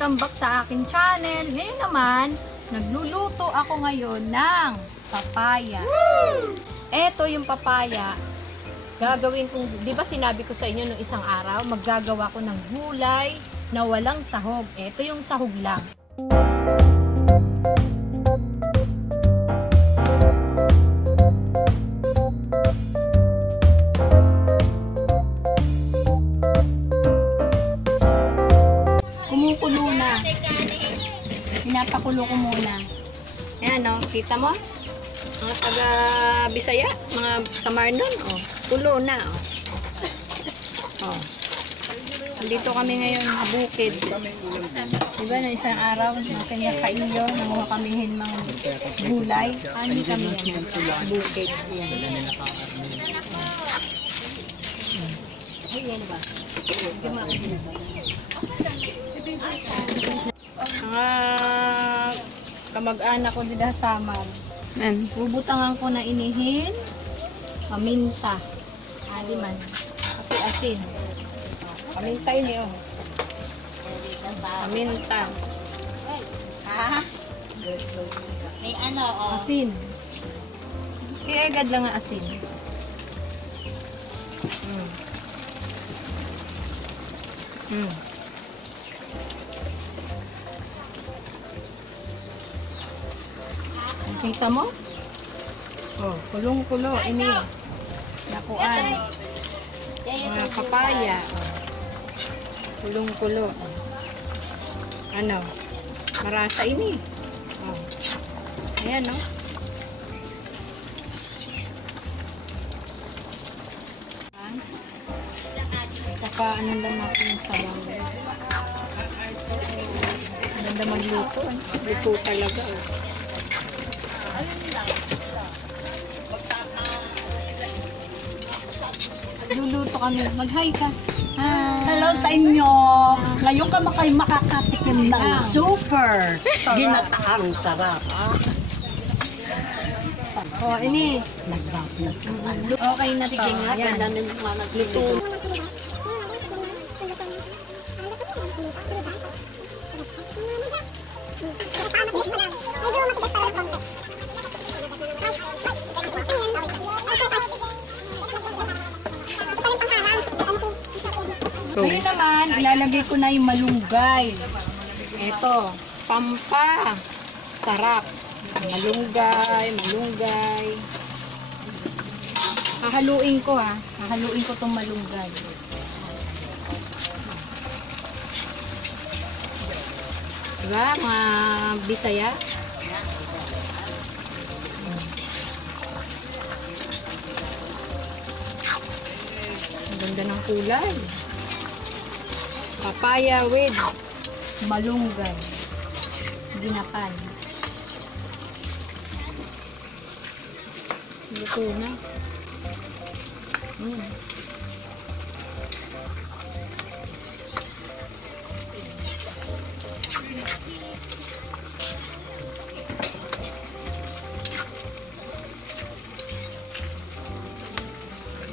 Welcome back sa aking channel. Ngayon naman, nagluluto ako ngayon ng papaya. Eto yung papaya. Gagawin kong, di ba sinabi ko sa inyo nung isang araw, maggagawa ko ng gulay na walang sahog. Eto yung sahog lang. Kumukulo na. Pinapakulo ko muna. Ayan o, kita mo? Mga taga Bisaya, mga Samarnon, oh, kulo na, oh. Oh. Andito kami ngayon sa bukid. Diba, na isang araw, nasa Kailo, nanguha kami mga gulay. Ano kami yan? Bukid. Ayan. Ayan ba? Mga kamag-anak ko dito sa Samar. Bubutangan ko na inihin, paminta, aliman, pati asin. Paminta yun yun. Paminta. Ha? May ano, oh. Asin. Kaya agad lang ang asin. Kita mo? Oh, kulong-kulo ini. Nakuan. Mga papaya. Kulong-kulo. Ano? Marasa ini. Oh. Ayan, no? Saka ano lang natin sa lang. Ganda magluto. Luto talaga. Luluto kami. Mag-hi ka. Hi. Hello sa inyo. Ngayon ka kayo makakatikim ng super ginataang sarap. Oh, ini. Nagbablag. Okay na to. Sige nga, Ayan. ganda ng mga nagluto. Ngayon naman, ilalagay ko na yung malunggay. Ito, pampa. Sarap. Malunggay, malunggay. Hahaluin ko ha. Hahaluin ko tong malunggay. Diba, mga Bisaya? Ang ganda ng kulay. Papaya with malunggay. Ginapan. Luto na.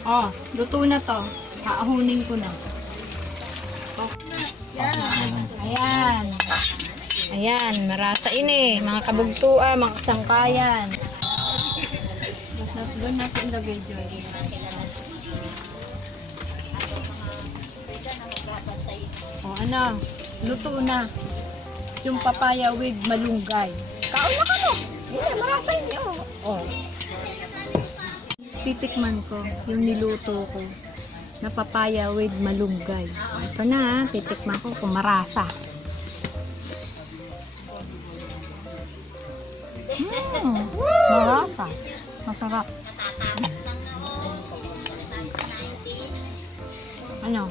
Oh, luto na to. Haahunin ko na. Oh. Ayan. Ayan, marasa ini. Mga kabugtuan, mga kasangkayan. Doon natin ilagay dyan. O ano, luto na. Yung papaya with malunggay. Kaon na ka mo. Hindi, marasa yun. O. Titikman ko yung niluto ko na papaya with malunggay. Ito na, titikman ko kung marasa. Marasa. Masarap. Ano?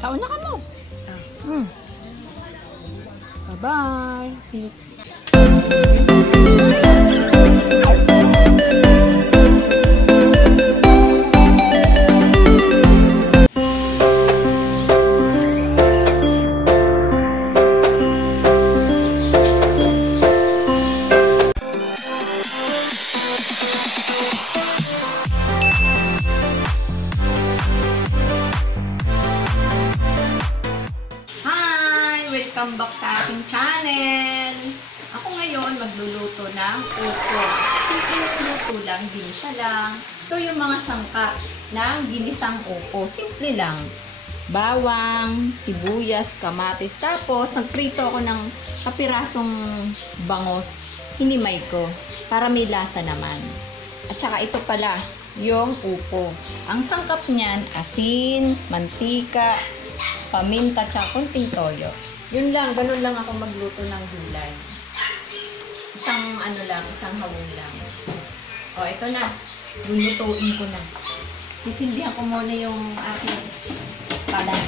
Kaon na ka mo. Bye-bye. See you. Welcome back sa aking channel! Ako ngayon magluluto ng upo. Simple luto lang, ginisa lang. Ito yung mga sangkap ng ginisang upo. Simple lang. Bawang, sibuyas, kamatis. Tapos, nagprito ako ng kapirasong bangos. Hinimay ko para may lasa naman. At saka ito pala, yung upo. Ang sangkap niyan, asin, mantika, paminta, tsaka konting toyo. Yun lang, ganun lang ako magluto ng gulay. Isang isang hawon lang. O, ito na. Lulutuin ko na. Sisilbihan ko muna yung aking kalan.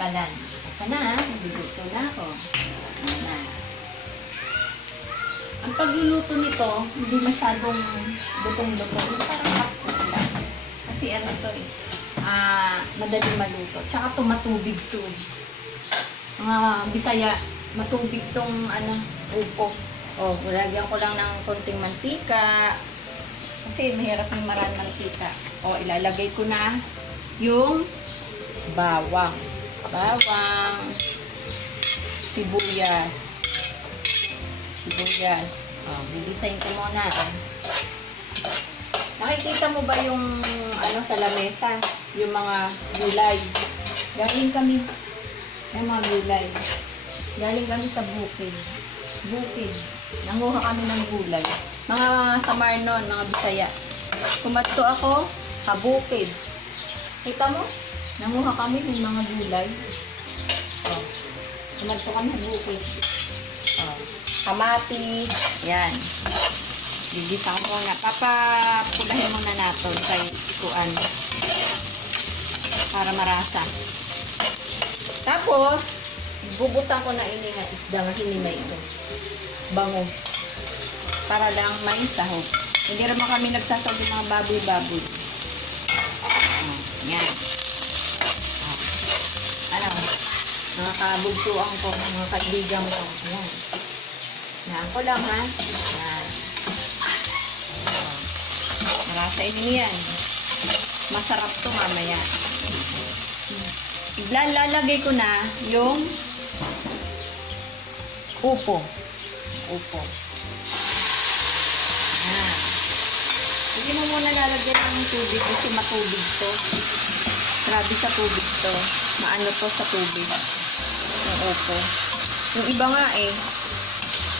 Ito na, nagluluto na ako. Na. Ang pagluluto nito, hindi masyadong lutong-lutong. Parang hapot lang. Kasi madaling maluto. Tsaka tumatubig to. Mga Bisaya, matubig tong upo. O, lagyan ko lang ng konting mantika. Kasi mahirap yung maraming mantika. O, ilalagay ko na yung bawang. Sibuyas. O, bibisayin ko muna. Nakikita mo ba yung sa lamesa? Yung mga gulay. Galing kami sa bukid. Nanguha kami ng gulay. Mga Samarnon, mga Bisaya. Kumadto ako, kabukid. Kita mo? Nanguha kami ng mga gulay. O, kumadto kami ng bukid. O, kamatis. Yan. Bibisang ko muna. Papapulahin muna natin kay ikuan. Para marasa. Tapos, bubutan ko na ini nga isda nga hinimay ito. Bango. Para lang may sahog. Hindi naman kami nagsasahog ng mga baboy-baboy. Yan. Mga kabugtuan ko, mga kaibigan ko. Yan. Yan ko lang ha. Yan. Marasain mo yan. Masarap to mamaya. Lalagay ko na yung upo. Yan. Hindi mo muna lalagyan ng tubig kasi matubig to. Grabe sa tubig to. Maano to sa tubig. Yung upo. Yung iba nga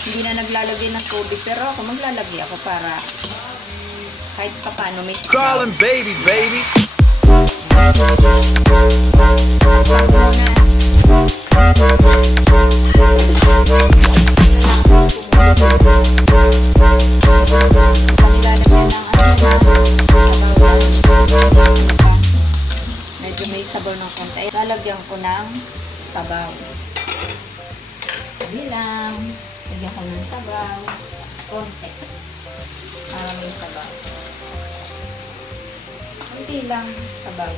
hindi na naglalagay ng tubig. Pero ako maglalagay ako para kahit pa paano may Crawling baby. Medyo may sabaw ng konti. Lalagyan ko ng sabaw. Bilang. Lagyan ko ng sabaw. Konti. Para may sabaw. Konti lang sabaw.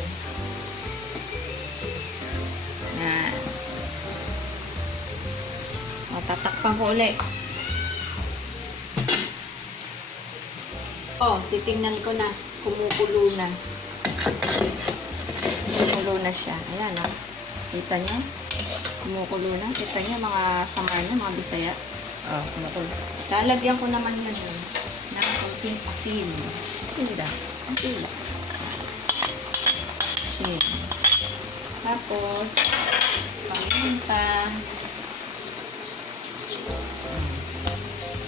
Yan. O, tatakpan ko ulit. O, titingnan ko na. Kumukulo na. Kumukulo na siya. Ayan, o. Kita niyo? Kumukulo na. Kita niyo, mga Samar niya, mga Bisaya. O, kumukulo. Lalagyan ko naman yun ng konting asin. Asin lang. Asin lang. Asin. Tapos, paminta.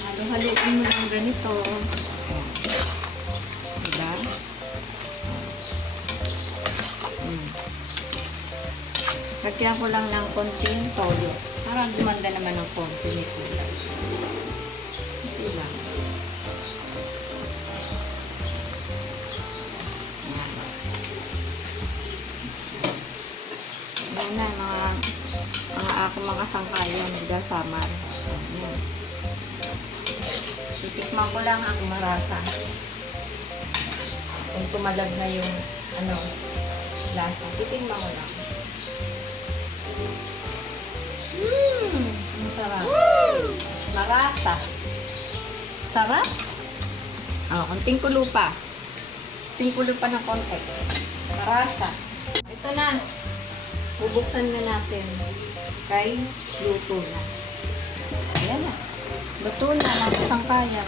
Halo-haluin mo lang ganito. Diba? Lagyan ko lang ng konting toyo. Para gumanda naman ng konti ni kulay. Diba? Yan na, mga sangkayan, mga Samar. Yan. Titikman ko lang ang marasa. Kung tumalag na yung lasa. Titikman ko lang. Ang sarap. Marasa. Sarap. Konting kulo pa. Konting kulo pa ng konti. Marasa. Ito na. Bubuksan na natin. kay luto na. Ayan na. Luto na ng isang kaya.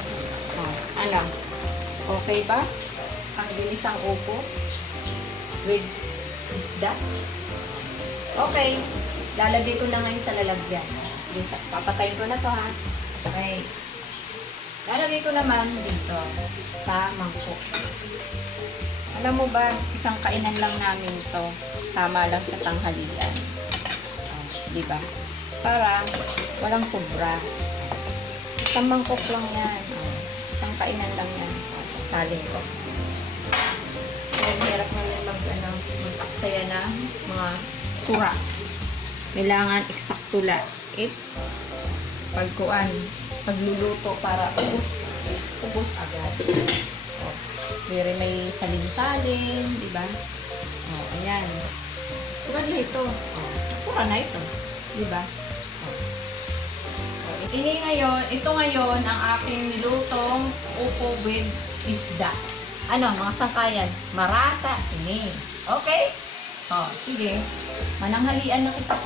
Oh, ano? Okay ba? Ang ginisang upo with isda. Okay. Lalagay ko na ngayon sa lalagyan. Sige, papatayin ko na to ha. Okay. Lalagay ko naman dito sa mangkok. Alam mo ba, isang kainan lang namin ito. Tama lang sa tanghalian. Oh, di ba? Para walang sobra. Isang mangkok lang yan. Oh, isang kainan lang yan. Oh, sasalin ko. Hirap na mag-aksaya na mga sura. Kailangan eksakto lang. Pagluluto para ubos agad. Oh, may salin-salin, di ba? Oh, ayan. Sura na ito. Oh, sura na ito. Di ba? Oh. Ito ngayon ang aking nilutong upo with isda. Ano, mga sangkayan? Marasa, ini. Okay? Oh, sige. Mananghalian na kita.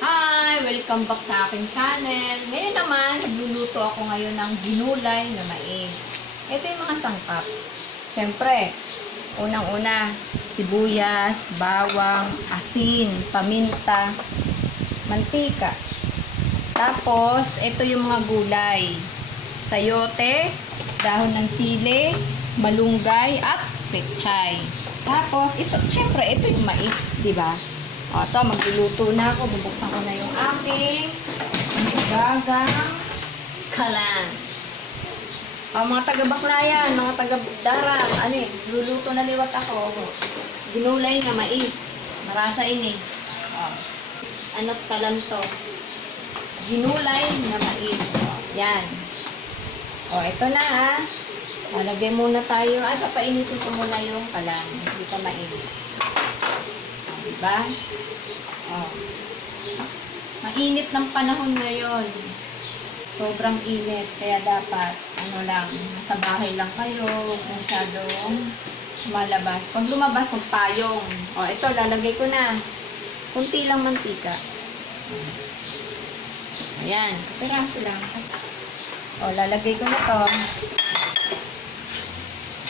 Hi! Welcome back sa aking channel. Ngayon naman, nagluluto ako ngayon ng ginulay na mais. Ito yung mga sangkap. Siyempre, unang-una, sibuyas, bawang, asin, paminta, mantika. Tapos, ito yung mga gulay. Sayote, dahon ng sili, malunggay, at pechay. Tapos, ito, syempre, ito yung mais, di ba? O, ito, magluluto na ako. Bubuksan ko na yung aking gagang kalan. O, mga taga-baklayan, mga taga-darang, luluto na liwat ako. Ginulay na mais. Marasa ini. O, ano kalan to? Ginulay na mais. O, yan. O, ito na ha. Lagay muna tayo. Ay, papainitin ko muna yung kalan. Hindi ka mainit. O, diba? O. Mainit ng panahon ngayon. Sobrang init. Kaya dapat, nasa bahay lang kayo. Huwag masyadong malabas. Pag lumabas, magpayong. O, ito, lalagay ko na. Kunti lang mantika. Ayan. Piraso lang. O, lalagay ko na to.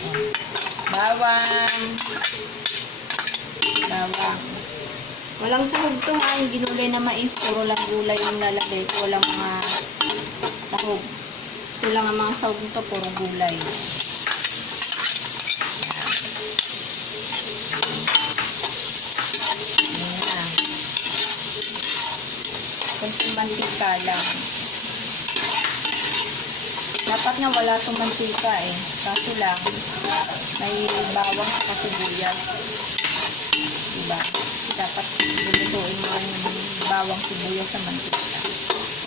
O, bawang. Bawang. Walang sahog to ha. Yung ginulay na mais. Puro lang gulay yung lalagay ko. Walang mga sahog. Ito lang ang mga sahog nito. Puro gulay. Ayan. Kunting mantika lang. Dapat nga wala itong mantika eh. Kaso lang, may bawang sa sibuyas. Diba? Dapat bumutuin mo yung bawang sibuyas sa mantika.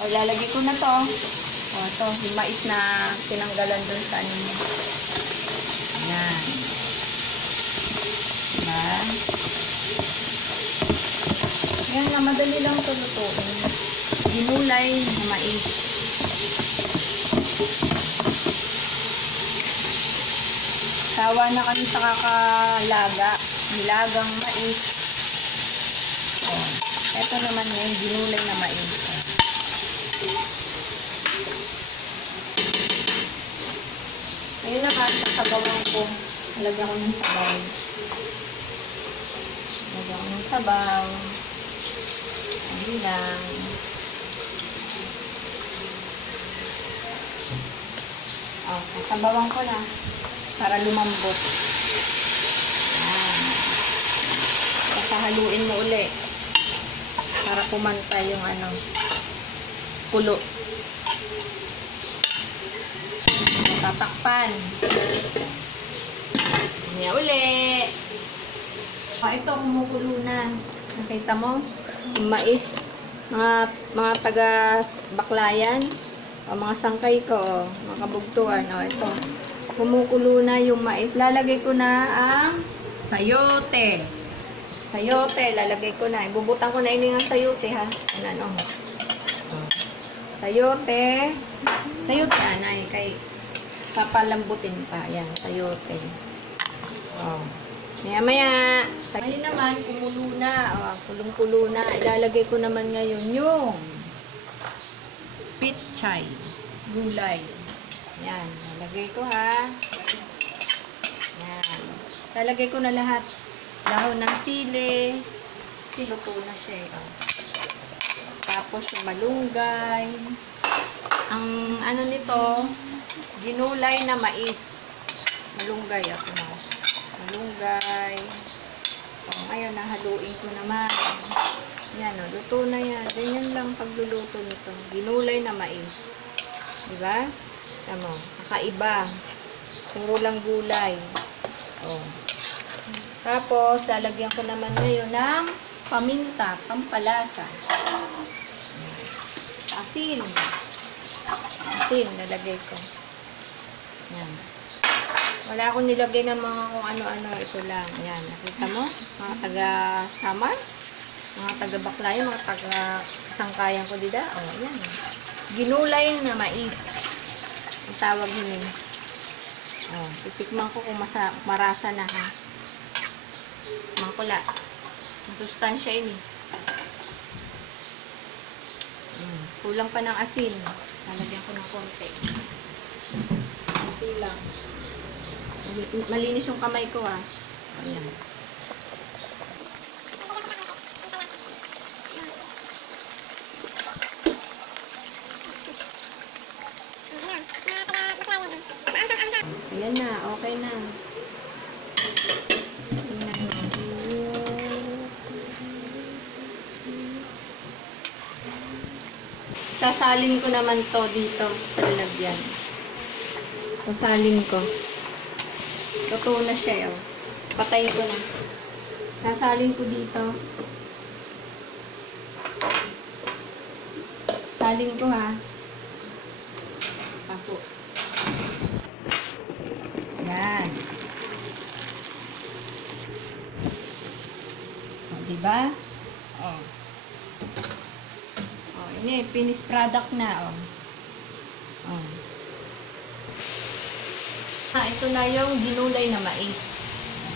O, lalagay ko na to. O, ito, yung mais na tinanggalan dun sa ano niya. Ayan. Diba? Ayan nga, madali lang ito lutuin. Ginulay na mais. Sawa na kami sa kakalaga. Nilagang mais. O, ito naman yung ginulay na mais. Ayun na kasi sa bawang ko. Halagyan ko ng sabaw. Halagyan ko ng sabaw. Ayun lang. O, sabawan ko na. Para lumambot. Ayan. Pasahaluin mo uli. Para kumanta yung kulo. Tatakpan. Niya uli. Ito, kumukulo na. Nakita mo? Yung mais. Mga taga-baklayan. O, mga sangkay ko. Mga kabugtuan. O, ito. Kumukulo na yung mais. Lalagay ko na ang sayote. Sayote, lalagay ko na. Ibubutan ko na ini ng sayote, ha? Ano? Sayote. Sayote, anay. Kay papalambutin pa. Yan, sayote. Oh. Maya-maya. Ngayon naman, kumulo na. Oh, kulong-kulo na. Ilalagay ko naman ngayon yung pichay. Gulay. Yan. Lalagay ko ha. Yan. Lalagay ko na lahat. Dahon ng sili. Siluto na siya. Oh. Tapos yung malunggay. Ang ano nito, ginulay na mais. Malunggay ako na. Malunggay. O, ngayon, nahaluin ko naman. Yan, o, luto na yan. Ganyan lang pagluluto nito. Ginulay na mais. Diba? Tama, kakaiba. Puro lang gulay. O. Tapos, lalagyan ko naman ngayon ng paminta, pampalasa. Asin. Asin, lalagay ko. Yan. Wala akong nilagay ng mga kung ano-ano. Ito lang. Yan. Nakita mo? Mga taga-Samar. Mga taga-Baklayan. Mga taga-Sangkayan ko dida. O, yan. Ginulay na mais. Ang tawag yun. O, titikman ko kung marasa na ha. Mangkula. Masustansya yun eh. Kulang pa ng asin. Lalagyan ko ng konti. Konti lang. Malinis yung kamay ko ah. Ayan. Ayan na. Okay na. Sasalin ko naman to dito sa lalagyan. Sasalin ko. Totoo na siya, oh. Patayin ko na. Sasalin ko dito. Salin ko, ha. Pasok. Yan. O, diba? O. O, ini, finished product na, o. O. Ito na yung ginulay na mais.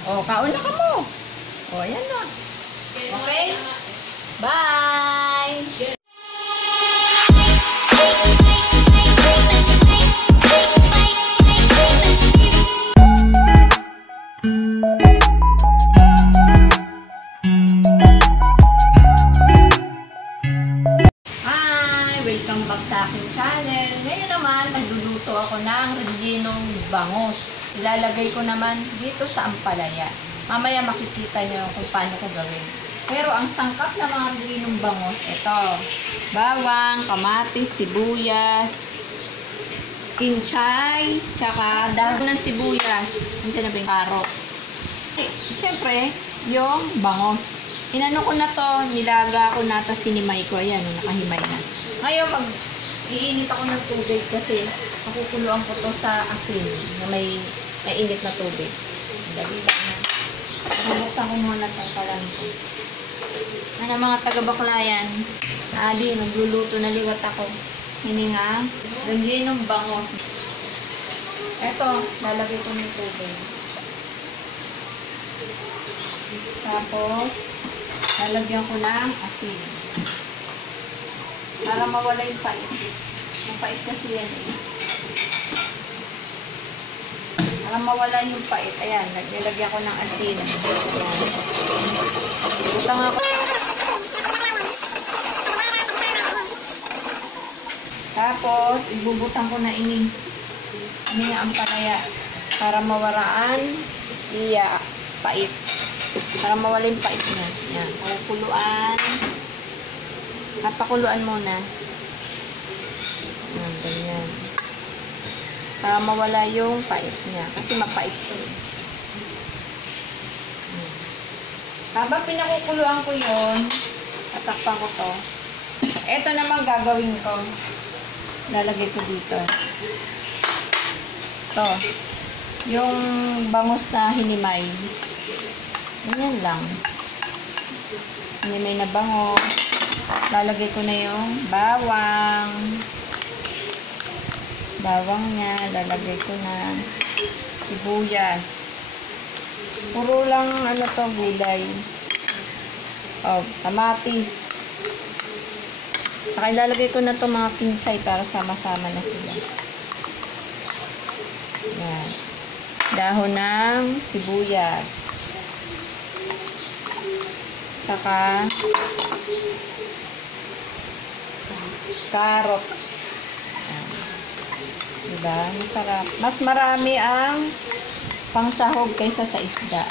O, kauna ka mo. O, ayan na. Okay? Bye! Welcome back sa aking channel. Ngayon naman, magluluto ako ng rellenong bangos. Ilalagay ko naman dito sa ampalaya. Mamaya makikita nyo kung paano ko gawin. Pero ang sangkap na mga rellenong bangos, ito. Bawang, kamatis, sibuyas, kinchay, tsaka dahon ng sibuyas. Hindi na ba yung carrots? Siyempre, yung bangos. Inano ko na to, nilaga ko na, tapos sinimay ko. Ayan, nakahimay na. Ngayon, iinit ako ng tubig kasi makukuluan ko to sa asin na may init na tubig. Dali lang na. Bubuksan ko muna itong kalan ko. Ano mga taga-Baklayan, nagluluto na liwat ako. Hininga, rellenong bangos. Eto, lalagay ko ng tubig. Tapos, lalagyan ko ng asin. Para mawala yung pait. Yung pait kasi yan eh. Para mawala yung pait. Ayan, lalagyan ko ng asin. Ayan. Butang ako. Tapos, ibubutang ko na ini. Ini na ang palaya. Para mawaraan iya pait. Para mawala yung pait niya. Ayan. Pakuluan. Papakuluan muna. Ayan, ganyan. Para mawala yung pait niya. Kasi mapait to. Habang pinakukuluan ko yun, tatakpan ko to. Ito naman gagawin ko. Lalagay ko dito. Ito. Yung bangus na hinimay. Ganyan lang. Hinimay na bangus. Lalagay ko na yung bawang. Bawang niya. Lalagay ko na sibuyas. Puro lang ano to, gulay. Oh, kamatis. Saka ilalagay ko na to mga pinchay para sama-sama na sila. Yan. Dahon ng sibuyas. Saka carrots. Yan. Diba? Masarap. Mas marami ang pangsahog kaysa sa isda.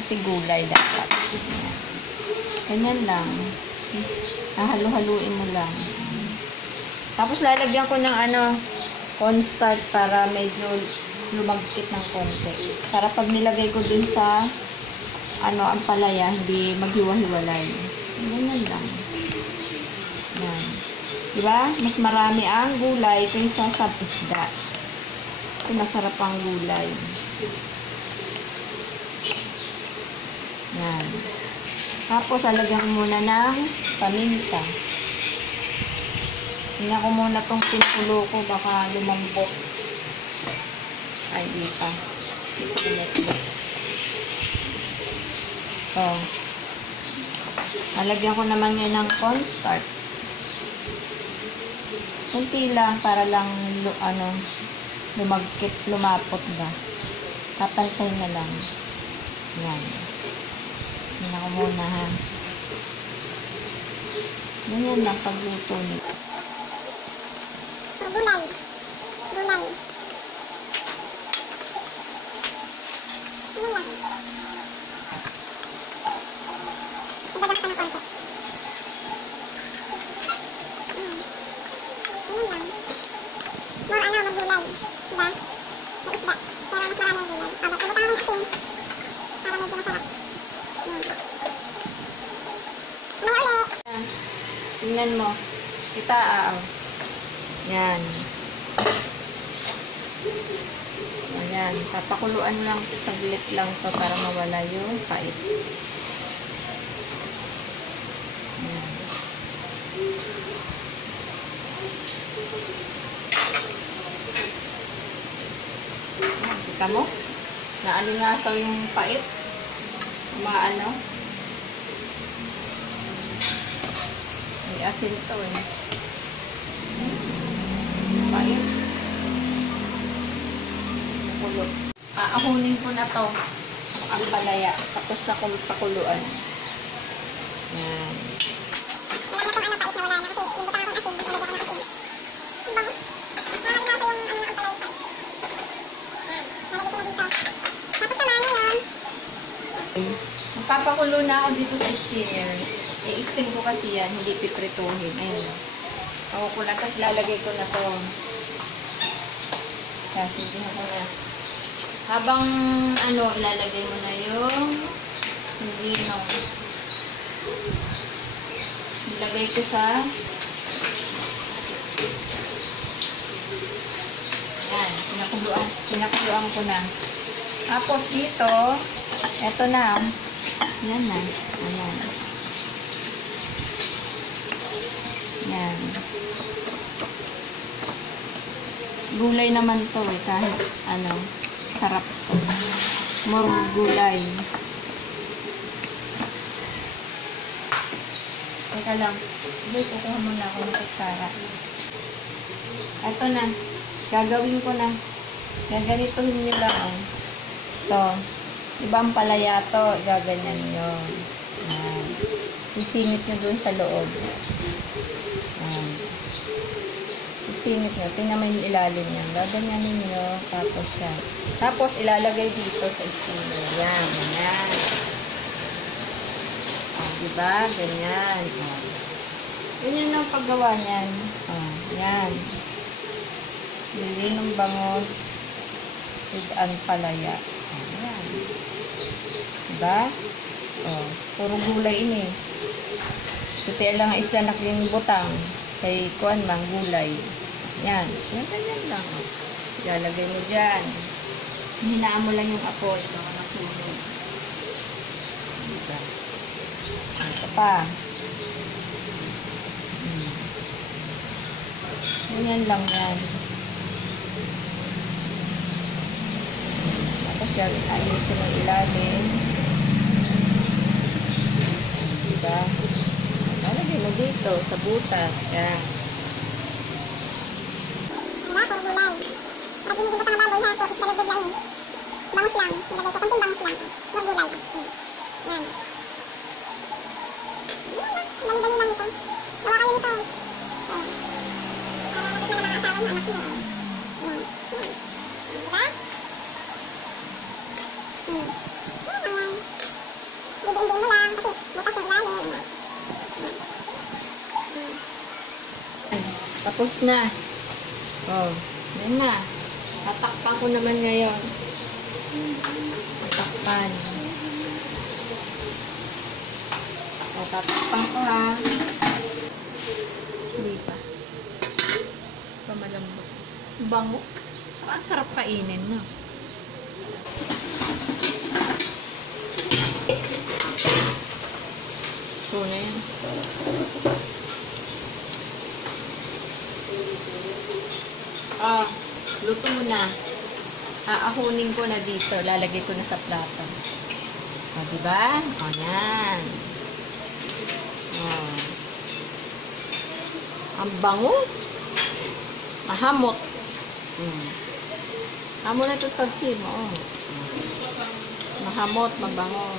Kasi gulay dapat. Yan. Ganyan lang. Halu-haluin mo lang. Tapos lalagyan ko ng cornstarch para medyo lumagkit ng konti. Para pag nilagay ko dun sa ang palaya, hindi maghiwa-hiwalay. Ganyan lang. Yan. Diba? Mas marami ang gulay kaysa sa isda. Kasi masarap ang gulay. Yan. Tapos, alagyan ko muna ng paminta. Tingnan ko muna tong pinulo ko. Baka lumambot. Ay, di pa. Dito ulit. So, alagyan ko naman yan ng cornstarch. Kunti lang para lang lumagkit, lumapot ba. Tapansay na lang. Yan. Yan ako muna ha. Ganyan lang pagluto nito. Gulay. Gulay. Ano lang? Ibadak ka na konti. Ano lang? More magulay. Diba? May isda. Pero mas marami ang gulay. Abot, ibutan mo yung asin. Para medyo masarap. May uli. Tingnan mo. Kita, Yan. Ayan. Papakuluan lang. Saglit lang to para mawala yung pait. Ayan. Kita mo? Naalingasaw yung pait. May asin to pait. Kulot. Aahunin ko na to ang palaya. Tapos na kong pakuluan. Yan. Magpapakulo na ako dito sa steamer. I-steam ko kasi yan, hindi piprituhin. Ayun. Pakukulan, tapos lalagay ko na to. Kasi hindi ko na. Habang ilalagay mo na yung sindino. Ilagay ko sa yan, pinakuluan ko na. Tapos dito, eto na. Yan na. Ayan. Yan. Gulay naman to kahit sarap to. More gulay. Teka lang. Dito, kuha muna ako ng kutsara. Eto na. Gagawin ko na. Gaganituhin nyo lang. Ito. Ibang palaya to. Gaganyan nyo. Yan. Sisingit nyo dun sa loob. Yan. Sisingit nyo. Tingnan mo yung ilalim yan. Gaganyanin nyo. Tapos yan. Tapos ilalagay dito sa steamer. Yan. Ganyan. Diba? Ganyan. Ganyan ang paggawa niyan. Yan. Bili ng bangos with ang palaya. Yan. Diba? Puro gulay ini. Puti lang isda na yung butang. Kay kuan mang gulay. Yan. Yan lang. Ilalagay mo dyan. Hinaan mo lang yung apoy. Baka masunog. Diba? Ito pa. Ganyan lang yan. Tapos siya ayusin ng ilalim. Diba? Lalagay mo dito sa butas. Yan. Wala ko gulay. Lagi ni kita ng baboy ha, so isa gulay ni. Bangus lang, nilagay ko konting bangus lang. Wag gulay. Yan. Dali-dali lang ito. Gawa kayo nito. Para makita ng mga asawa ng anak niyo. Yan. Diba? Ayan. Didiin-diin mo lang kasi butas yung ilalim. Tapos na. Oh, yan na. Tatakpan ko naman ngayon. Tatakpan. O, tatakpan ko ha. Hindi pa. Pamalambot. Bango. Ang sarap kainin, no? So, na yan. Ah, luto mo na. Aahunin ko na dito. Lalagay ko na sa plato. O, diba? O, yan. O. Ang bango. Mahamot. Amo na ito pag-sim. O. Mahamot, mabango.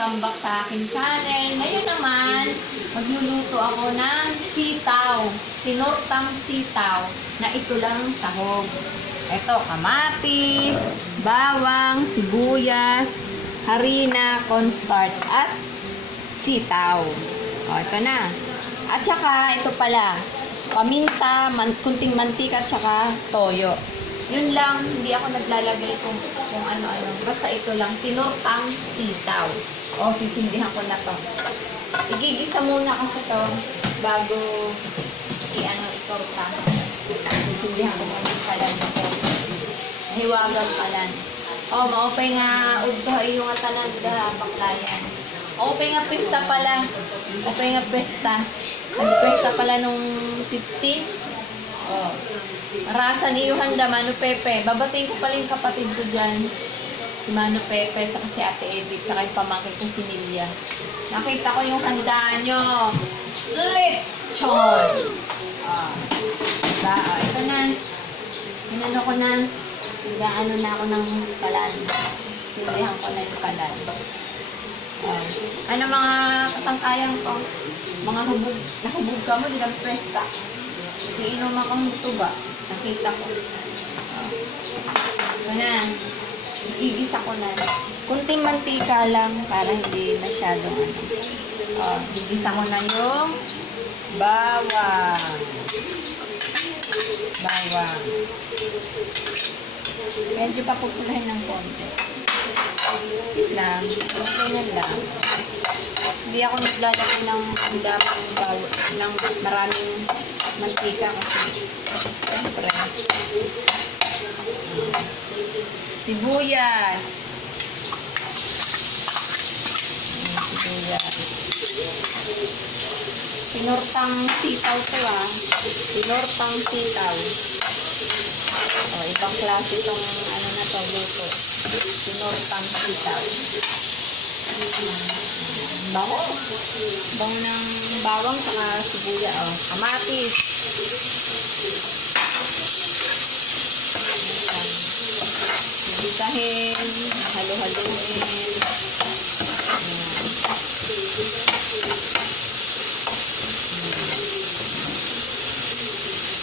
Welcome back sa aking channel. Ngayon naman, magluluto ako ng sitaw. Tinortang sitaw na ito lang sahog. Ito, kamatis, bawang, sibuyas, harina, cornstarch, at sitaw. O, ito na. At saka, ito pala, paminta, kunting mantika, at saka toyo. Yun lang, hindi ako naglalagay kung ano-ano. Basta ito lang, tinortang sitaw. O, sisindihan ko na to. Igigisa muna kasi to bago itorta. Sisindihan ko muna yung kalan na to. Hiwagang kalan. O, maupay nga udto yung tanan da baklayan. Maupay nga pesta pala. Maupay nga pesta. Nag-pesta pala nung 15. O. Rasa ni Yuhanda, Mano Pepe. Babatiin ko pala yung kapatid ko dyan. Si Mano Pepe, saka si Ate Edith, saka yung pamangkin ko si Nilia. Nakita ko yung handa nyo. Lechon! Diba? Ito na. Inano ko na. Nagaano na ako ng kalan. Silihan ko na yung kalan. Ano mga kasangkayan ko? Mga hubog. Nahubog ka mo, di lang pesta. Iinom akong tuba. Nakita ko. Ito na. Igisa ko na. Kunting mantika lang para hindi masyadong igisa ko na yung bawang. Bawang. Medyo papupulahin ng konti. Lang. Ganyan lang. Hindi ako naglalagay ng daming bawang, ng maraming mantika kasi siyempre sibuyas. Sibuyas. Tinortang sitaw to Tinortang sitaw. O, ibang klase itong ano na to, luto. Tinortang sitaw. Bango. Bango ng bawang saka sibuya. O, kamatis. Ibisahin. Halo-haloin.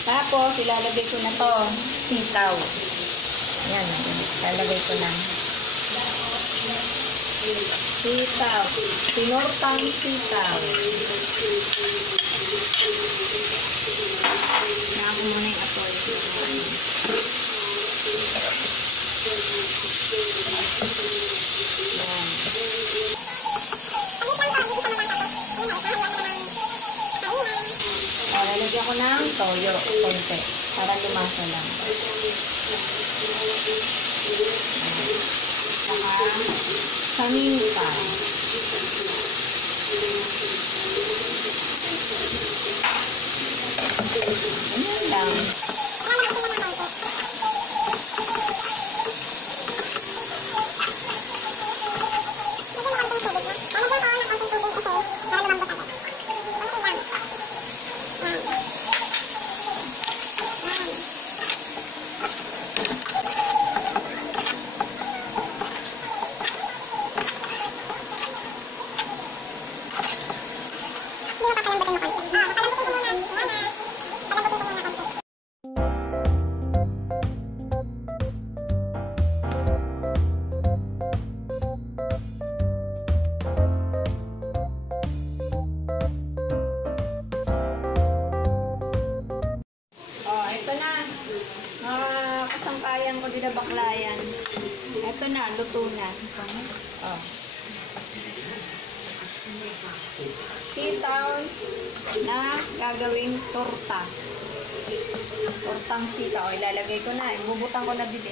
Tapos, ilalagay ko na to sitaw. Ayan. Ilalagay ko na. Sitaw. Tinortang sitaw. Nako muna yung apoy. Ayan. Lalagyan ko ng toyo. Konti. Para lumasa lang. Saka paminta. Ayan lang. Kasangkayan ko dito baklayan. Ito na, luto na. Oh. Sitaw na gagawing torta. Tortang sitaw. Ilalagay ko na. Ibubutang ko na dito.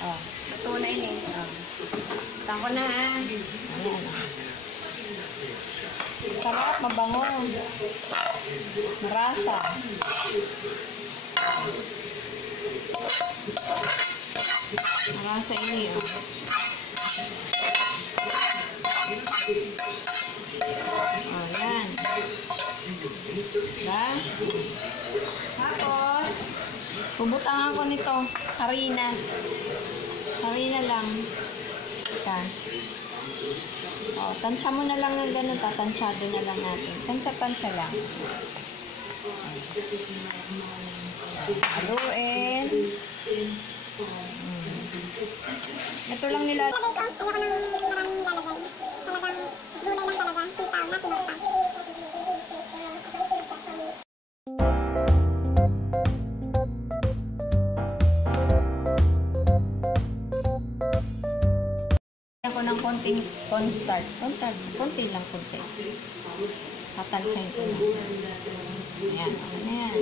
Oh. Luto na ini. Oh. Butang ko na. Ayan. Sarap, mabango. Marasa. Marasa ini. Ayan. Diba? Tapos, pubutangan ko nito. Harina. Harina lang. Ika. O, tansya mo na lang ng ganun. Tatansyado na lang natin. Tansya-tansya lang. Haluin. Ito lang nila. Ilagay ko, ayoko nang maraming nilalagay. Talagang gulay lang talaga, sitaw na tinurta. Ako ng konting cornstarch. Konti lang, konti. Tatansayin ko na. Ayan, ano na yan.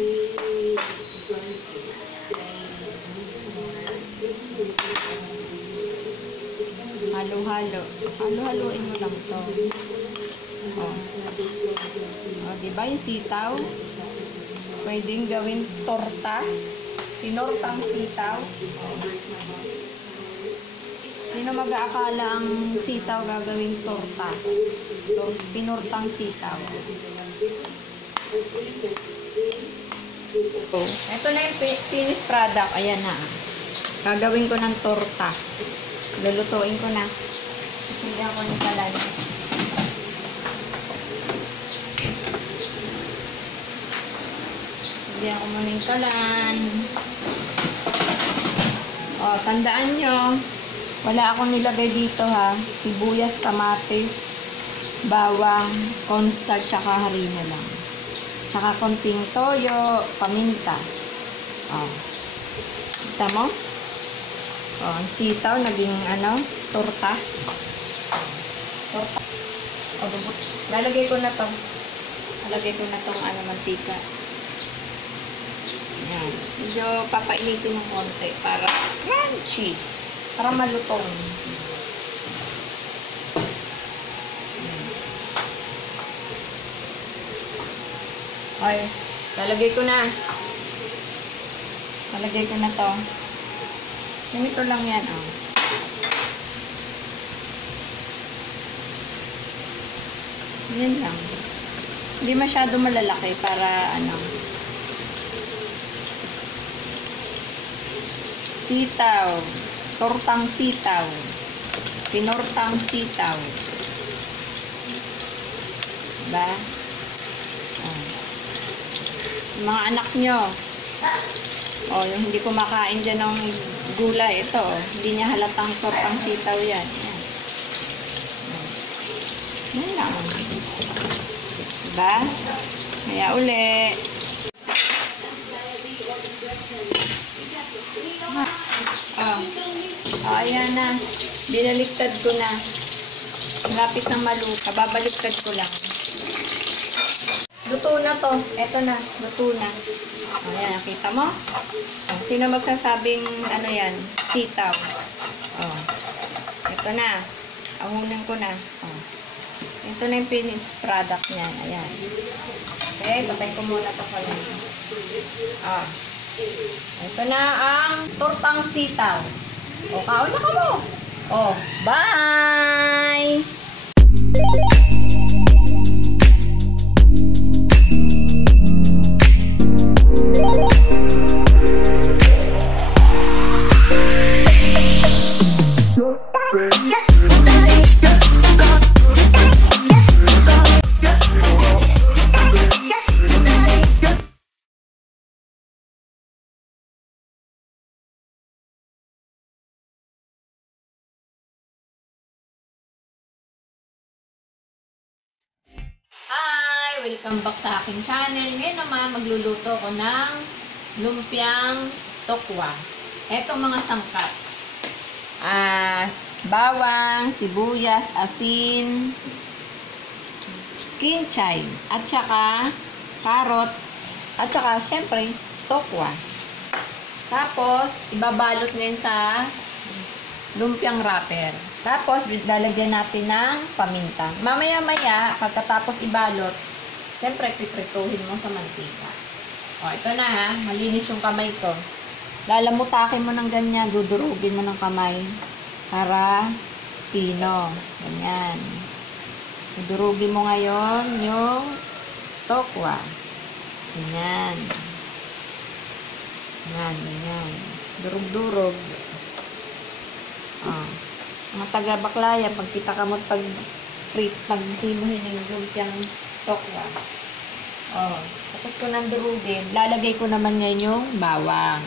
Halo-halo. Halo-haloin mo lang to. O, diba yung sitaw? Pwedeng gawin torta. Tinortang sitaw. Sino mag-aakala ang sitaw gagawing torta? Tinortang sitaw. Ito na yung finished product. Ayan na. Gagawin ko ng torta. Lulutuin ko na. Sisindihan ko ng kalan. Sisindihan ko muna yung kalan. O, tandaan nyo. Wala akong nilagay dito ha. Sibuyas, kamatis, bawang, cornstarch, tsaka harina lang. Tsaka konting toyo, paminta. O. Kita mo? O, ang sitaw, naging torta. Torta. O, lalagay ko na to. Lalagay ko na tong mantika. Yan. Medyo papainitin ng konti para crunchy. Para malutong. Okay. Lalagay ko na. Lalagay ko na to. Ganito lang yan, oh. Yan lang. Hindi masyado malalaki para, sitaw. Tortang sitaw. Tinortang sitaw. Diba? Oh. Yung mga anak nyo. Oh, yung hindi kumakain dyan ng gulay. Ito, oh. Hindi niya halatang tortang sitaw yan. Yan. Yan lang. Diba? Kaya uli. Oh. Oh, ayan na. Binaliktad ko na. Lapis ng maluto. Babaliktad ko lang. Luto na to. Eto na. Luto na. Oh, ayan. Nakita mo? Oh, sino magsasabing yan? Sitaw. Oh. Ito na. Ahunan ko na. Oh. Ito na yung finished product niyan. Ayan. Okay. Patay ko muna ito pala. Oh. Ito na ang tortang sitaw. O, kaon na ka mo. O, bye! Hi! Welcome back sa aking channel. Ngayon naman, magluluto ko ng lumpiang tokwa. Etong mga sangkap. Bawang, sibuyas, asin, kinchay, at saka karot, at saka, syempre, tokwa. Tapos, ibabalot ngayon sa lumpiang wrapper. Tapos, lalagyan natin ng paminta. Mamaya-maya, pagkatapos ibalot, siyempre, piprituhin mo sa mantika. O, ito na ha. Malinis yung kamay ko. Lalamutakin mo ng ganyan. Dudurugin mo ng kamay. Para pino. Ganyan. Dudurugin mo ngayon yung tokwa. Ganyan. Ganyan, ganyan. Durug-durog. O. Mga taga-baklaya, pagkita ka mo pag pag-himuhin yung lumpiang tokwa. Oh, tapos ko nang durugin, lalagay ko naman ngayon yung bawang.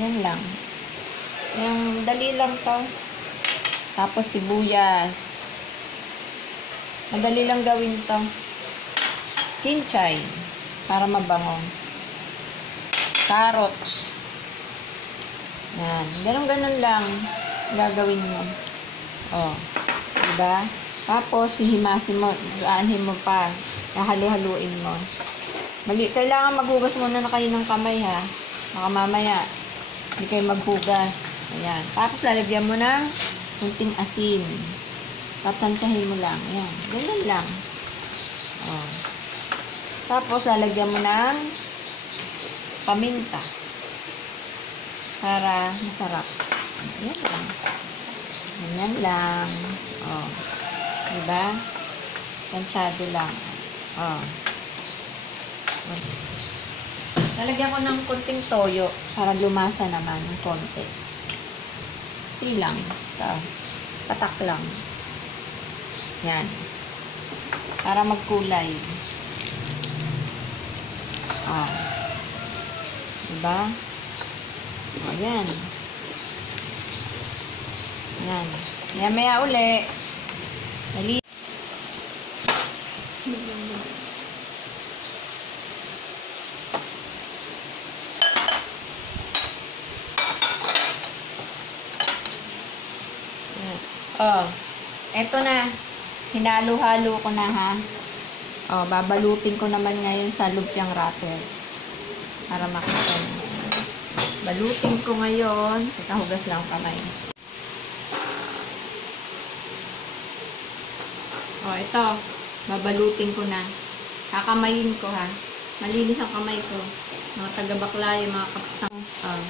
Yan lang. Yung dali lang to. Tapos sibuyas. Madali lang gawin to. Kinchay. Para mabango. Carrots. Yan. Ganun-ganun lang gagawin mo. Oh. Diba? Tapos, hihimasin mo. Aanhin mo pa. Halu-haluin mo. Kailangan maghugas muna na kayo ng kamay, ha? Baka mamaya, hindi kayo maghugas. Ayan. Tapos, lalagyan mo ng kunting asin. Tatansyahin mo lang. Ayan. Ganyan lang. Oh. Tapos, lalagyan mo ng paminta. Para masarap. Ayan lang. Ganyan lang. Oh. Diba? Tansyado lang. Oh. Lalagyan ko ng konting toyo para lumasa naman ng konti. Ito lang. Ito. Patak lang. Yan. Para magkulay. Oh. Diba? O, yan. Yan. Maya-maya uli. Dali. Oh, eto na. Hinalo-halo ko na, ha. Oh, babalutin ko naman ngayon sa lumpiang wrapper. Para makita niyo. Balutin ko ngayon. Hugas lang kamay. Oh, ito. Babalutin ko na. Kakamayin ko, ha. Malinis ang kamay ko. Mga taga-baklay, mga kapsang. Oh.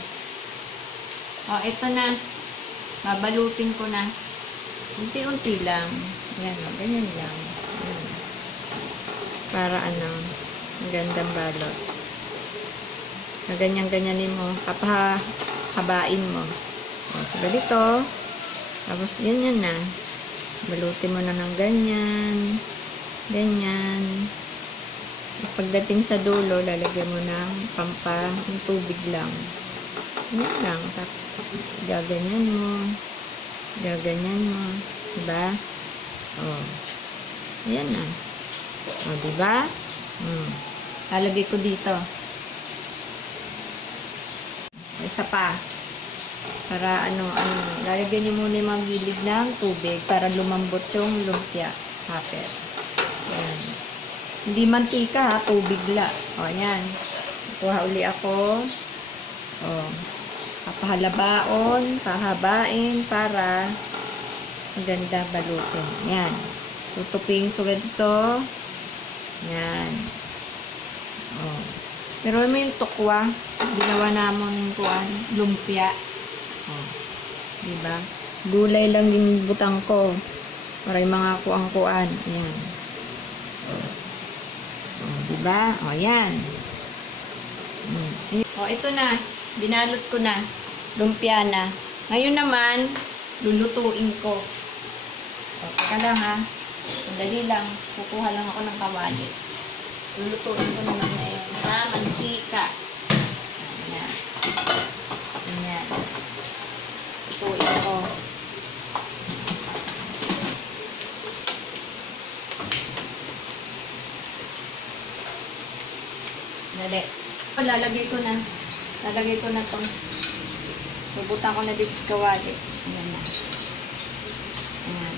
Oh, ito na. Babalutin ko na. Unti-unti lang. Yan, o. Ganyan lang. Yan. Para ano, magandang balot. Ganyan-ganyanin mo. Habain mo. O, so, ganito. Tapos, ganyan na. Balutin mo na ng ganyan. Ganyan. Tapos, pagdating sa dulo, lalagyan mo ng ng tubig lang. Ganyan lang. Tapos, gaganyan mo. Gaganyan mo. Diba? O. Ayan na. O, diba? Lalagay ko dito. Isa pa. Para lalagyan nyo muna yung mga gilid ng tubig para lumambot yung lumpia. Wrapper. Ayan. Hindi mantika, ha? Tubig la. O, ayan. Kuha uli ako. O. Pahabain para maganda balutin. Ayan. Tutupin so ganito. Ayan. O. Pero may yung tukwa. Ginawa namon kuan, lumpia. Oh. Diba? Gulay lang din butang ko. Para yung mga kuang-kuan. Ayan. Oh, diba? O, yan. O, ito na. Binalot ko na. Lumpia na. Ngayon naman, lulutuin ko. O, teka lang, ha. Sandali lang. Kukuha lang ako ng kawali. Lulutuin ko naman ngayon sa mantika. Ayan. Ayan. Lutuin ko. Dali. Lalagay ko na. Lalagay ko na itong. Bubutan ko na dito kawali. Ayan na. Ayan.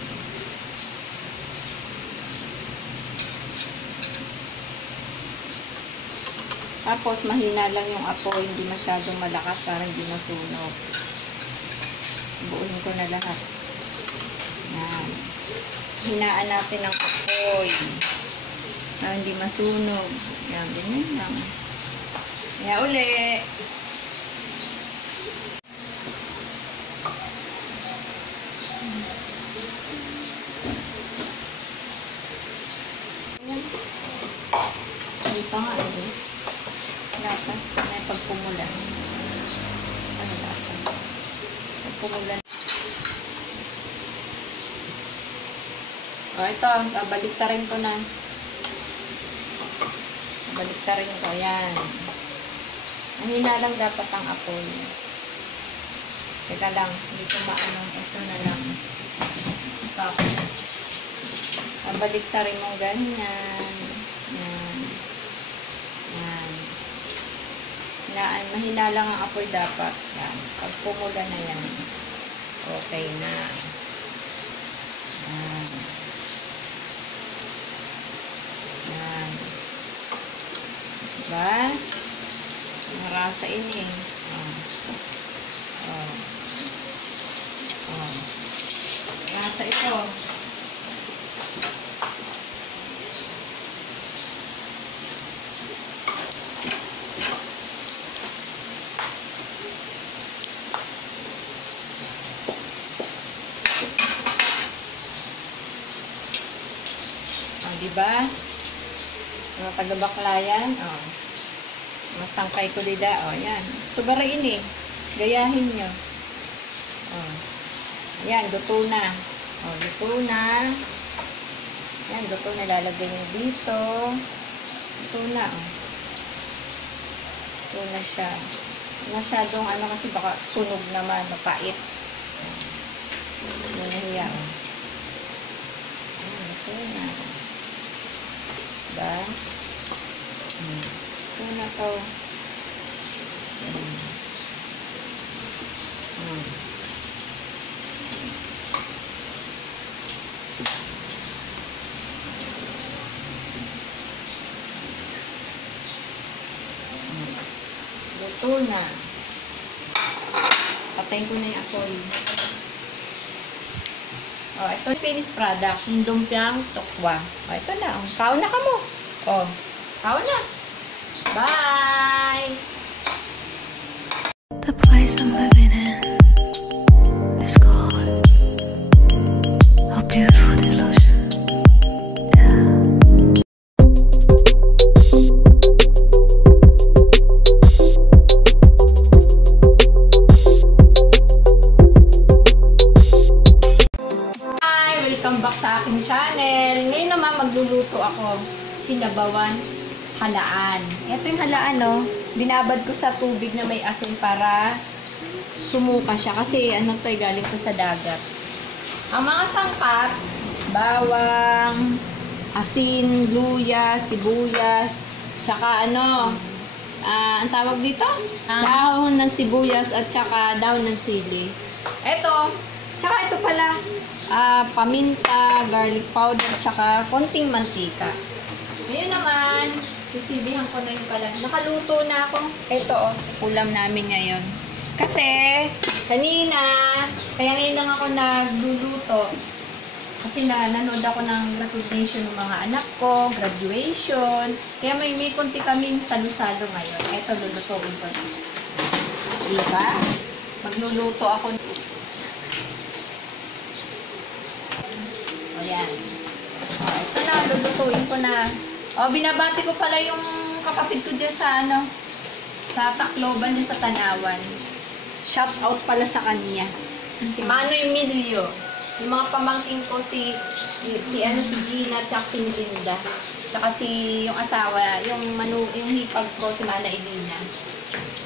Tapos, mahina lang yung apoy, hindi masyadong malakas para hindi masunog. Buuin ko na lahat. Yan. Hinaan natin ang apoy para hindi masunog. Yan, ganyan lang. Yan uli. Yan. Dito nga, lasa. May pagpumulan. Ano lasa? Pagpumulan. O, ito. Babaliktarin ko na. Baliktarin ko. Ayan. Mahina lang dapat ang apoy. Teka lang. Hindi ko maano. Ito na lang. Ito. Baliktarin mo ganyan. Ayan. Ayan. Mahina lang ang apoy dapat. Ayan. Pag pumula na yan. Okay na. Ayan. Ayan. Diba? Marasa ini. Oh. Oh. Oh. Rasa ito. Oh, diba? Mga taga-baklayan. Oh. Masangkay ko dida. O, yan. Subara ini. Gayahin nyo. O. Ayan, luto na. O, luto na. Ayan, luto na. Lalagay nyo dito. Luto na. O. Luto na siya. Masyadong ano kasi baka sunog naman. Mapait. Luto na hiya. O. Ayan, luto na. Diba? Ito na to. Luto na. Patayin ko na yung apoy. Oh, ito yung finished product. Yung lumpiang tokwa. Oh, ito na. Oh. Kaon na ka mo. Oh, kaon na. Bye! The place I'm living in is called a beautiful delusion. Yeah. Hi! Welcome back sa aking channel. Ngayon naman magluluto ako. Sinabawan halaan. Ito yung halaan, no? Binabad ko sa tubig na may asin para sumuka siya. Kasi, ano to, galing ko sa dagat. Ang mga sangkap, bawang, asin, luya, sibuyas, tsaka ano, ang tawag dito? Dahon ng sibuyas at tsaka dahon ng sili. Ito, tsaka ito pala, paminta, garlic powder, tsaka konting mantika. Ngayon naman, sisibihan ko na yung pala. Nakaluto na ako. Ito, ulam namin ngayon. Kasi, kanina, kaya ngayon lang ako nagluluto. Kasi nanood ako ng recognition ng mga anak ko, graduation. Kaya may konti kaming salo-salo ngayon. Ito, lulutuin ko na. Diba? Magluluto ako. O, yan. O, ito na, lulutuin ko na. O, binabati ko pala yung kapatid ko dyan sa, ano, sa Tacloban dyan sa Tanawan. Shout out pala sa kanya. Si Mano Emilio. Yung mga pamangkin ko si Gina, tsaka si Linda. Tsaka yung asawa, yung hipag ko, si Mana Elina.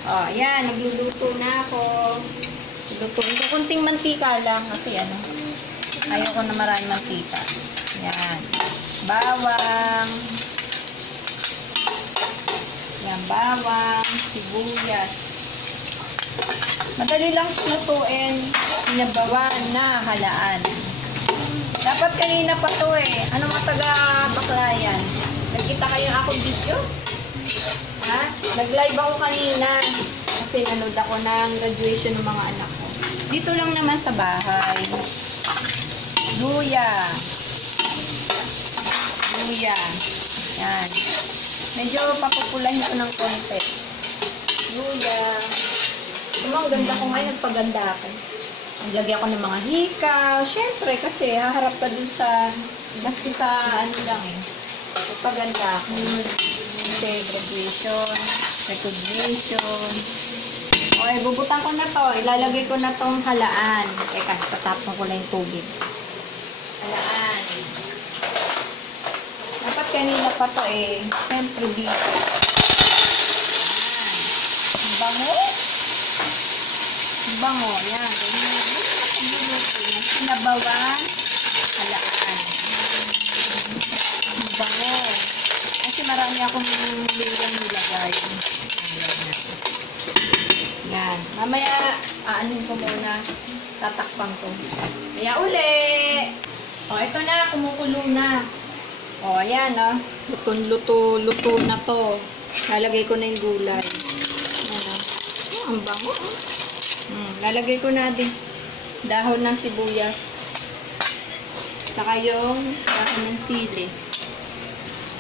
O, yan, nagluluto na ako. Lutuin ko. Kunting mantika lang kasi ano, ayoko na maraming mantika. Yan. Bawang. Yan, bawang, sibuyas. Madali lang lutuin. Sinabawan na halaan. Dapat kanina pa to eh. Ano mga taga-baklayan? Nagkita kayo ng akong video? Ha? Nag-live ako kanina. Kasi nanood ako ng graduation ng mga anak ko. Dito lang naman sa bahay. Luya. Luya. Yan. Medyo papupulahin ko ng konti. Luya. Ang ganda ko ngayon, nagpaganda ako. Naglagyan ko ng mga hikaw. Siyempre, kasi haharap ka dun sa, basta sa ano lang eh. Nagpaganda ako. Kasi graduation, recognition. Okay, bubutan ko na to. Ilalagay ko na tong halaan. Teka, tatapon ko lang yung tubig. Halaan. kanina pa to eh. Siyempre dito. Ang bango. Ang bango. Yan. Sinabawan. Halaan. Ang bango. Kasi marami akong bilang nilagay. Yan. Mamaya, aanin ko muna. Tatakpan ko. Kaya uli! O, ito na. Kumukulo na. O, ayan, o. Luto na to. Lalagay ko na yung gulay. Ayan, o. Ang bango, o. Lalagay ko na din dahon ng sibuyas. Tsaka yung dahon ng sili.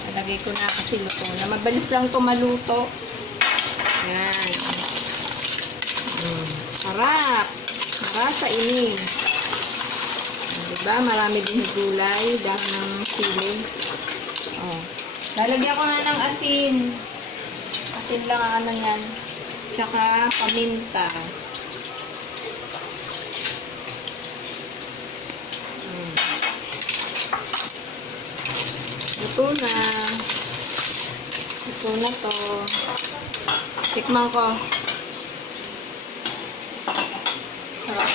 Lalagay ko na kasi luto na. Mabilis lang ito maluto. Ayan. Sarap. Sarap sa ini. Diba? Marami din gulay. Dahon ng sili. Oh. Lalagyan ko na ng asin. Asin lang ang ano yan. Tsaka paminta. Luto na. Luto na to. Tikman ko. Sarap.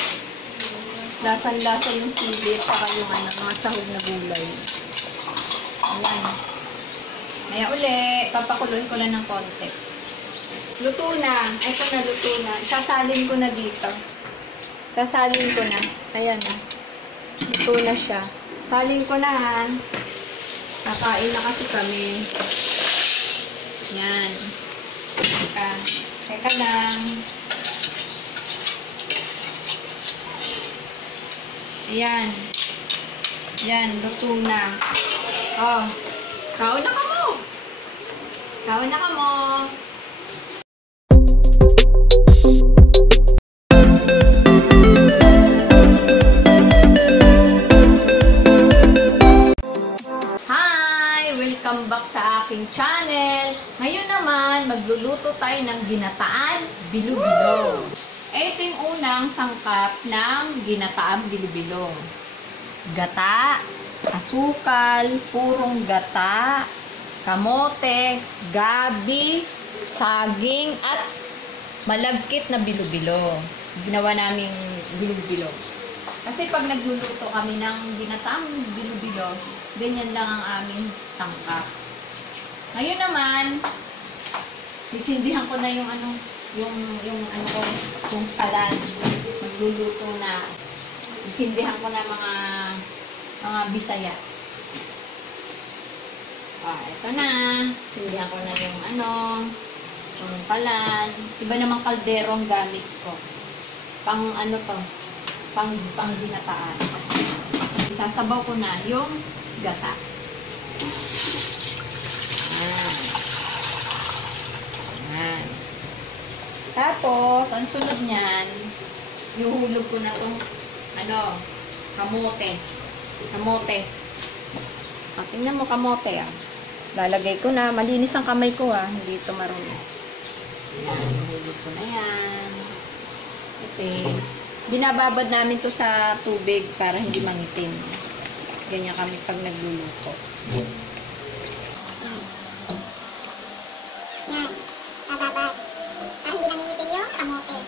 Lasan-lasa yung sili at saka yung mga sahog na gulay. Ayan. Maya uli, papakuloy ko lang ng konti. Luto na. Ito na, luto na. Sasalin ko na dito. Sasalin ko na. Ayan na. Luto na siya. Salin ko na ha. Kakain na kasi kami. Yan. Teka lang. Ayan. Yan, luto na. Oh. Kaon na ka mo. Kaon na ka mo. Welcome back sa aking channel. Ngayon naman, magluluto tayo ng ginataan bilo-bilo. Ito yung unang sangkap ng ginataan bilo-bilo. Gata, asukal, purong gata, kamote, gabi, saging, at malagkit na bilo-bilo. Ginawa naming bilo-bilo. Kasi pag nagluluto kami ng ginataan bilo-bilo, ganyan lang ang aming sangkap. Ngayon naman, sisindihan ko na yung kalan. Magluluto na. Sisindihan ko na mga bisaya. Ito na. Sindihan ko na yung yung kalan. Iba namang kaldero ang gamit ko. Pang ginataan. Sasabaw ko na yung gata. Ayan. Tapos, ang sunod niyan, ihuhulog ko na itong, kamote. Kamote. Tingnan mo kamote, Lalagay ko na. Malinis ang kamay ko, Hindi ito marumi. Ayan, ihuhulog ko na yan. Kasi, binababad namin to sa tubig para hindi mangitim. Ganyan kami pag nagluluto. Yan. Bababad. Para hindi nangingitim yung kamote.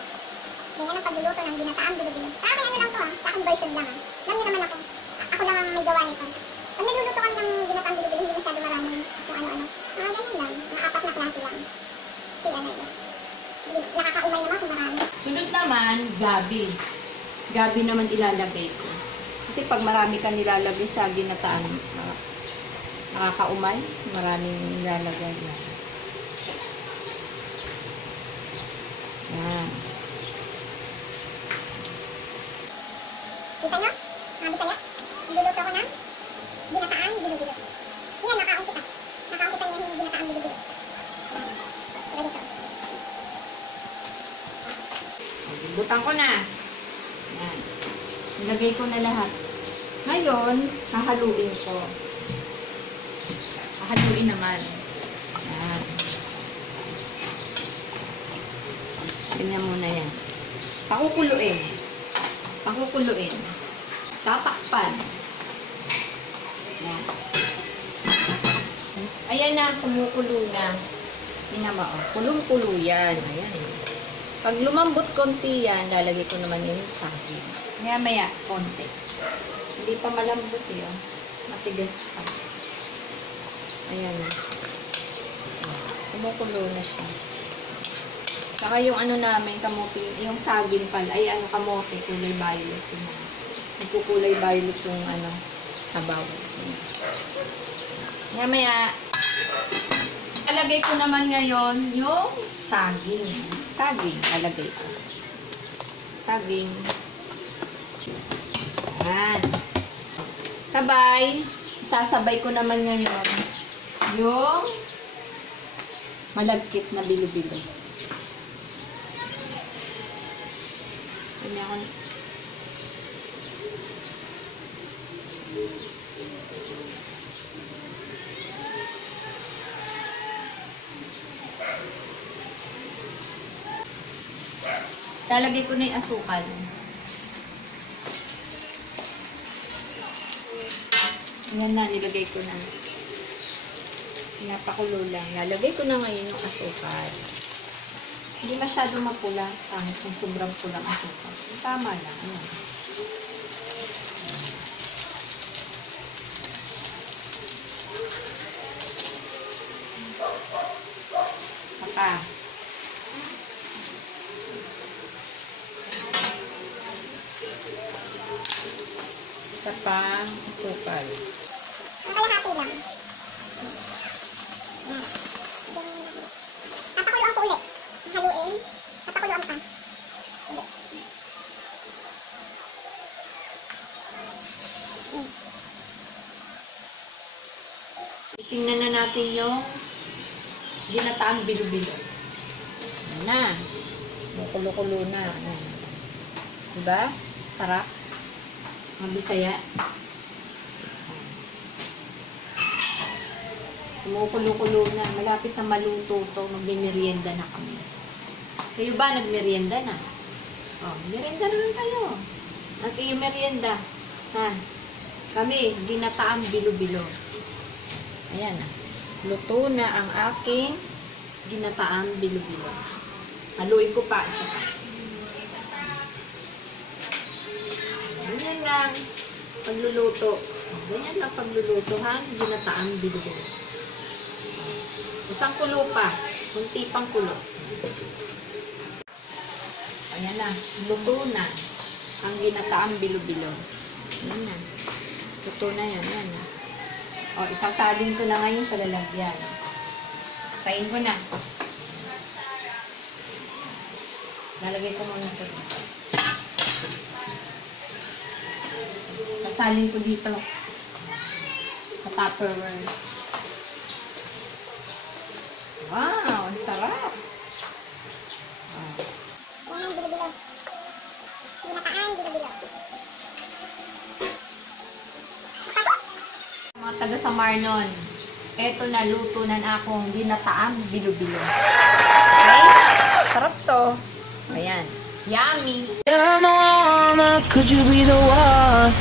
Ganyan ang pagluluto ng ginataang bilo-bilo. Sa akin lang to sa aking version lang Alam niyo naman ako. Ako lang ang may gawa nito. Pag nagluluto kami ng ginataang bilo-bilo, hindi masyado maraming kung ano-ano. Ganyan lang. Mga 4 na klase lang. Kasi yun. Nakakaumay naman kung marami. Sunod naman, gabi. Gabi naman ilalagay ko. Kasi pag marami ka nilalagay sa ginataan, nakakaumay, maraming nilalagay. Yan. Kita nyo? Mga bisaya? Niluluto ko ng ginataan bilo-bilo. Yan, nakaon kita. Nakaon kita niya yung ginataan bilo-bilo. Ready to. Butang ko na. Yan. Nilagay ko na lahat. Ngayon, hahaluin ko. Hahaluin naman. Yan. Tingnan muna yan. Pakukuluin. Pakukuluin. Tatakpan. Yan. Ayan na, kumukulo na. Tinama, oh. Kulong-kulo yan. Ayan. Pag lumambot konti yan, lalagay ko naman yung saging. Maya-maya, konti. Hindi pa malambot yun. Matigas pa. Ayan na. Kumukulo na siya. Saka yung ano namin, kamote, yung saging pala, ay ano kamote, kulay violet. Nagkukulay violet yung ano, sabaw. Maya-maya, alagay ko naman ngayon yung saging. Saging, alagay ko. Saging. Ayan. Sabay, sasabay ko naman ngayon yung malagkit na bilo-bilo. Hindi ako lalagay ko na yung asukal. Yan na, nilagay ko na. Pinapakulo lang. Lalagay ko na ngayon yung asukal. Hindi masyado mapula. Pangit kung sobrang pulang asukal. Tama lang. Ayan. Saka. Isa pang asukal. Kalahati lang. Papakuluan ko ulit. Haluin. Papakuluan pa. Ulit. Tingnan na natin yung ginataang bilo-bilo. Ayan na. Kulo-kulo na. Ayan. Diba? Sarap. Ang Bisaya. Kumukulo-kulo na. Malapit na maluto to. Magmimerienda na kami. Kayo ba nagmerienda na? Oh, merienda na lang kayo. At yung merienda. Ha? Kami, ginataang bilo-bilo. Ayan na. Luto na ang aking ginataang bilo-bilo. Haluin ko pa. Ganyan lang pagluluto. Ganyan lang pagluluto ha. Ginataang bilo-bilo. Isang kulo pa. Kunti pang kulo. Ayan na. Luto na ang ginataang bilo-bilo. Ayan na. Luto na yan. Ayan na. O, isasalin ko na ngayon sa lalagyan. Kain ko na. Lalagay ko muna ito. Sasalin ko dito. Sa Tupperware. Wow! Ang sarap! Wow. Yan ang bilo-bilo. Ginataan, bilo-bilo. Mga taga Samarnon, eto na luto na akong ginataang bilo-bilo. Okay? Sarap to. Ayan. Yummy! You're the one, could you be the one?